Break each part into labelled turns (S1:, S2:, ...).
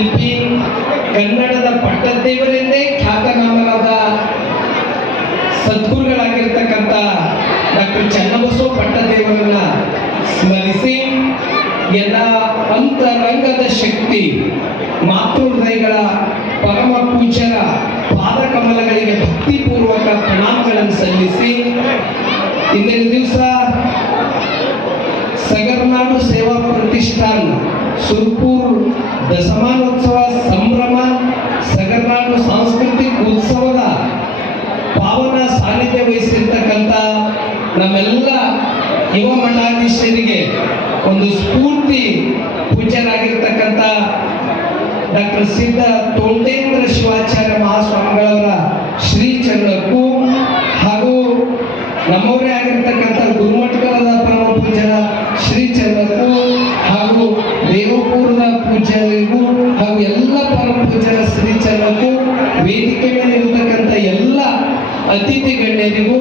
S1: ಶಿಲ್ಪಿ, ಕನ್ನಡದ ಪಟ್ಟದೇವರೆಂದೇ ಖ್ಯಾತನಾಮರಾದ ಸದ್ಗುರುಗಳಾಗಿರ್ತಕ್ಕಂಥ ಡಾಕ್ಟರ್ ಚನ್ನಬಸವ ಪಟ್ಟದೇವರನ್ನ ಸ್ಮರಿಸಿ, ಎಲ್ಲ ಅಂತರಂಗದ ಶಕ್ತಿ ಮಾತೃ ಪರಮ ಪೂಜ್ಯರ ಪಾದಕಮಲಗಳಿಗೆ ಭಕ್ತಿಪೂರ್ವಕ ಪ್ರಣಾಮಗಳನ್ನು ಸಲ್ಲಿಸಿ, ಇಂದಿನ ದಿವಸ ಸಗರ್ನಾಡು ಸೇವಾ ಪ್ರತಿಷ್ಠಾನ ಸುರ್ಪುರ್ ದಶಮಾನೋತ್ಸವ ಸಂಭ್ರಮ, ಸಗರ್ನಾಡು ಸಾಂಸ್ಕೃತಿಕ ಉತ್ಸವದ ಪಾವನ ಸಾನ್ನಿಧ್ಯ ವಹಿಸಿರ್ತಕ್ಕಂಥ ನಮ್ಮೆಲ್ಲ ಯುವ ಮಠಾಧೀಶರಿಗೆ ಒಂದು ಸ್ಫೂರ್ತಿ ಪೂಜ್ಯರಾಗಿರ್ತಕ್ಕಂಥ ಡಾಕ್ಟರ್ ಸಿದ್ಧ ತೋಂಟೇಂದ್ರ ಶಿವಾಚಾರ್ಯ ಮಹಾಸ್ವಾಮಿಗಳವರ ಅತಿಥಿ ಗಣ್ಯರಿಗೂ,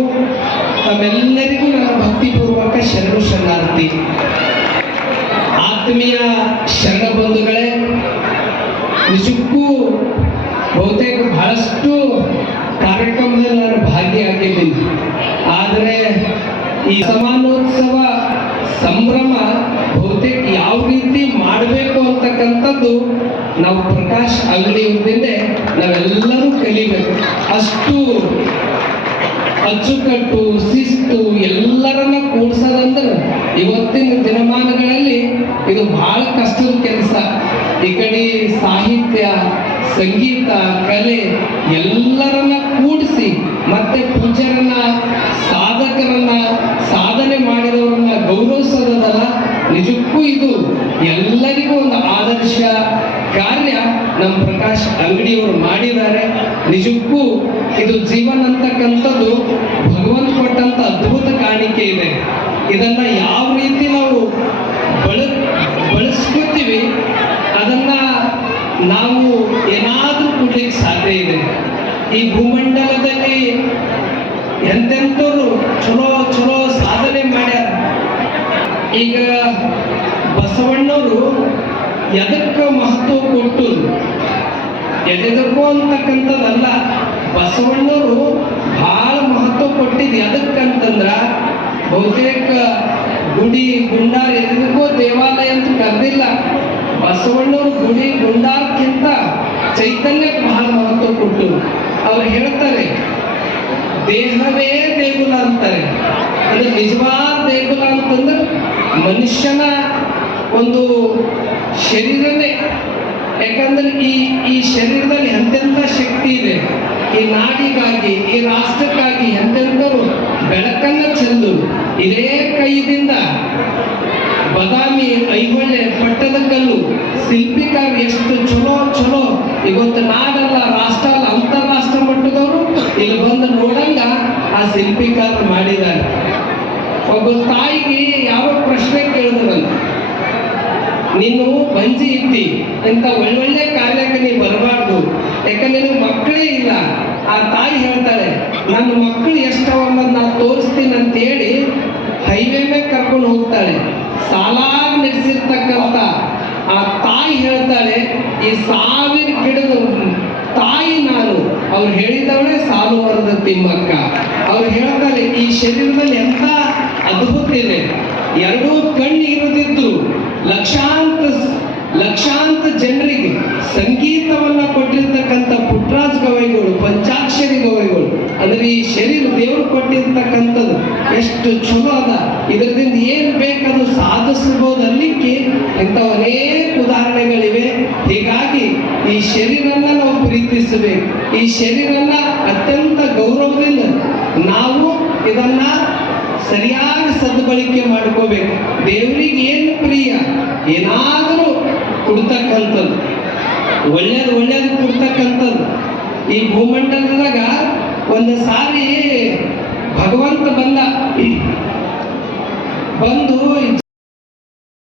S1: ತಮ್ಮೆಲ್ಲರಿಗೂ ನನ್ನ ಭಕ್ತಿಪೂರ್ವಕ ಶರಣು ಶರಣಾರ್ಥಿ. ಆತ್ಮೀಯ ಶರಣ ಬಂಧುಗಳೇ, ನಿಜಕ್ಕೂ ಬಹುತೇಕ ಬಹಳಷ್ಟು ಕಾರ್ಯಕ್ರಮದಲ್ಲಿ ನಾನು ಭಾಗಿಯಾಗಿದ್ದೀನಿ. ಆದರೆ ಈ ಸಮಾನೋತ್ಸವ ಸಂಭ್ರಮ ಬಹುತೇಕ ಯಾವ ರೀತಿ ಮಾಡಬೇಕು ಅಂತಕ್ಕಂಥದ್ದು ನಾವು ಪ್ರಕಾಶ್ ಅಂಗಡಿಯವರಿಂದೇ ನಾವೆಲ್ಲರೂ ಕಲಿಬೇಕು. ಅಷ್ಟು ಅಚ್ಚುಕಟ್ಟು, ಶಿಸ್ತು ಎಲ್ಲರನ್ನ ಕೂಡ್ಸೋದಂದ್ರೆ ಇವತ್ತಿನ ದಿನಮಾನಗಳಲ್ಲಿ ಇದು ಬಹಳ ಕಷ್ಟದ ಕೆಲಸ. ಈ ಸಾಹಿತ್ಯ, ಸಂಗೀತ, ಕಲೆ ಎಲ್ಲರನ್ನ ನಮ್ಮ ಪ್ರಕಾಶ್ ಅಂಗಡಿಯವರು ಮಾಡಿದ್ದಾರೆ. ನಿಜಕ್ಕೂ ಇದು ಜೀವನ ಅಂತಕ್ಕಂಥದ್ದು ಭಗವಂತ ಕೊಟ್ಟಂತ ಅದ್ಭುತ ಕಾಣಿಕೆ ಇದೆ. ಇದನ್ನ ಯಾವ ರೀತಿ ನಾವು ಬಳ, ಬಳಸ್ಕೊತೀವಿ, ಅದನ್ನ ನಾವು ಏನಾದ್ರೂ ಕೊಡ್ಲಿಕ್ಕೆ ಸಾಧ್ಯ ಇದೆ. ಈ ಭೂಮಂಡಲದಲ್ಲಿ ಎಂತೆಂಥವ್ರು ಚಲೋ ಚಲೋ ಸಾಧನೆ ಮಾಡ್ಯಾರ. ಈಗ ಬಸವಣ್ಣವರು ಎದಕ್ಕೆ ಮಹತ್ವ ಕೊಟ್ಟು ಎದೆದಕ್ಕೋ ಅಂತಕ್ಕಂಥದ್ದಲ್ಲ. ಬಸವಣ್ಣವರು ಬಹಳ ಮಹತ್ವ ಕೊಟ್ಟಿದ್ದು ಎದಕ್ಕಂತಂದ್ರ ಬಹುತೇಕ ಗುಡಿ, ಗುಂಡಾರ್ ಎದಕ್ಕೋ ದೇವಾಲಯ ಅಂತ ಕರೆದಿಲ್ಲ. ಬಸವಣ್ಣವರು ಗುಡಿ, ಗುಂಡಾರ್ಕ್ಕಿಂತ ಚೈತನ್ಯಕ್ಕೆ ಬಹಳ ಮಹತ್ವ ಕೊಟ್ಟು ಅವ್ರು ಹೇಳ್ತಾರೆ, ದೇಹವೇ ದೇಗುಲ ಅಂತಾರೆ. ಅಂದ್ರೆ ನಿಜವಾದ ದೇಗುಲ ಅಂತಂದ್ರೆ ಮನುಷ್ಯನ ಒಂದು ಶರೀರನೇ. ಯಾಕಂದ್ರೆ ಈ ಈ ಶರೀರದಲ್ಲಿ ಎಂತೆಂಥ ಶಕ್ತಿ ಇದೆ. ಈ ನಾಡಿಗಾಗಿ, ಈ ರಾಷ್ಟ್ರಕ್ಕಾಗಿ ಎಂತೆಂಥವ್ರು ಬೆಳಕನ್ನ ಚೆಂದು ಇದೇ ಕೈದಿಂದ ಬದಾಮಿ ಐಹೊಳೆ ಪಟ್ಟದ ಕಲ್ಲು ಶಿಲ್ಪಿಕಾರ್ ಎಷ್ಟು ಚಲೋ ಚಲೋ ಇವತ್ತು ನಾಡಲ್ಲ ರಾಷ್ಟ್ರ ಅಲ್ಲ ಅಂತಾರಾಷ್ಟ್ರ ಮಟ್ಟದವರು ಇಲ್ಲಿ ಬಂದು ನೋಡಂಗ ಆ ಶಿಲ್ಪಿಕಾರ್ ಮಾಡಿದ್ದಾರೆ. ಒಬ್ಬ ತಾಯಿಗೆ ಯಾವ ಪ್ರಶ್ನೆ ಕೇಳಿದ್ರಂತ ನೀನು ಮಂಜಿ ಇದ್ದಿ. ಅಂತ ಒಳ್ಳೊಳ್ಳೆ ಕಾರ್ಯಕ್ಕೆ ನೀ ಬರಬಾರ್ದು. ಯಾಕಂದ್ರೆ ನೀವು ಮಕ್ಕಳೇ ಇಲ್ಲ. ಆ ತಾಯಿ ಹೇಳ್ತಾಳೆ, ನನ್ನ ಮಕ್ಕಳು ಎಷ್ಟವ ಅನ್ನೋದು ನಾನು ತೋರಿಸ್ತೀನಿ ಅಂತ ಹೇಳಿ ಹೈವೇ ಮೇಲೆ ಕರ್ಕೊಂಡು ಹೋಗ್ತಾಳೆ. ಸಾಲಾಗಿ ನಡೆಸಿರ್ತಕ್ಕಂಥ ಆ ತಾಯಿ ಹೇಳ್ತಾಳೆ, ಈ ಸಾವಿರ ಗಿಡದ ತಾಯಿ ನಾನು. ಅವ್ರು ಹೇಳಿದವಳೆ ಸಾಲು ಬರದ ತಿಮ್ಮಕ್ಕ. ಅವ್ರು ಹೇಳ್ತಾಳೆ, ಈ ಶರೀರದಲ್ಲಿ ಎಂತ ಅದ್ಭುತ ಇದೆ. ಎರಡೂ ಕಣ್ಣು ಇರದಿದ್ರು. ಲಕ್ಷಾಂತ ಲಕ್ಷಾಂತ ಜನರಿಗೆ ಸಂಗೀತವನ್ನ ಕೊಟ್ಟಿರ್ತಕ್ಕಂಥ ಪುಟ್ರಾಜ್ ಗವೈಗಳು ಪಂಚಾಕ್ಷರಿ ಗವೈಗಳು ಅಂದ್ರೆ ಈ ಶರೀರ ದೇವರು ಕೊಟ್ಟಿರ್ತಕ್ಕಂಥದ್ದು ಎಷ್ಟು ಚಲೋ ಅದ. ಇದರಿಂದ ಏನ್ ಬೇಕದು ಸಾಧಿಸಬಹುದು ಅಲ್ಲಿಕ್ಕೆ ಇಂಥ ಅನೇಕ ಉದಾಹರಣೆಗಳಿವೆ. ಹೀಗಾಗಿ ಈ ಶರೀರನ್ನ ನಾವು ಪ್ರೀತಿಸಬೇಕು. ಈ ಶರೀರನ್ನ ಅತ್ಯಂತ ಗೌರವದಿಂದ ನಾವು ಇದನ್ನ ಸರಿಯಾಗಿ ಸದ್ಬಳಕೆ ಮಾಡ್ಕೋಬೇಕು. ದೇವರಿಗೆ ಏನು ಪ್ರಿಯ? ಏನಾದರೂ ಕೊಡ್ತಕ್ಕಂಥದ್ದು. ಒಳ್ಳೇದು ಒಳ್ಳೇದು ಕೊಡ್ತಕ್ಕಂಥದ್ದು. ಈ ಭೂಮಂಡಲದಾಗ ಒಂದು ಸಾರಿ ಭಗವಂತ ಬಂದ. ಬಂದು